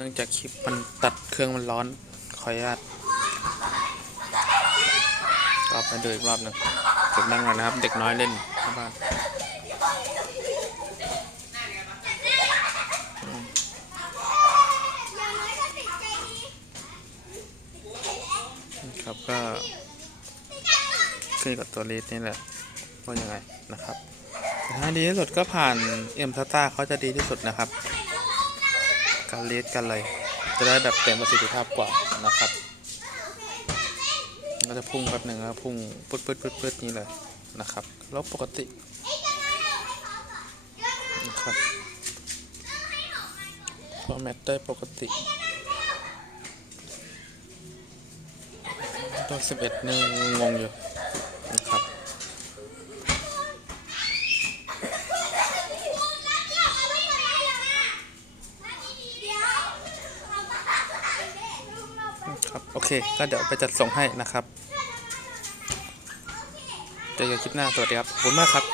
เนื่องจากคลิปมันตัดเครื่องมันร้อน ขออนุญาตกลับมาดูอีกรอบหนึ่งเด็กนั่งก่อนนะครับ เด็กน้อยเล่นหน้าบ้านครับก็ขึ้นกับตัวลีดนี่แหละว่ายังไงนะครับถ้าดีที่สุดก็ผ่านเอ็มทาต้าเขาจะดีที่สุดนะครับ การเลีดกันเลยจะได้แบบเต็มประสิทธิภาพกว่านะครับก็จะพุ่งแบบหนึ่งแล้วพุ่งปืดปืดปืดปืดนี้เลยนะครับ แล้วปกตินะครับฟอร์แมตได้ปกติตัวสิบเอ็ดนี่งงอยู่นะครับ ครับ โอเค ก็เดี๋ยวไปจัดส่งให้นะครับเจอกันคลิปหน้า สวัสดีครับ ขอบคุณมากครับ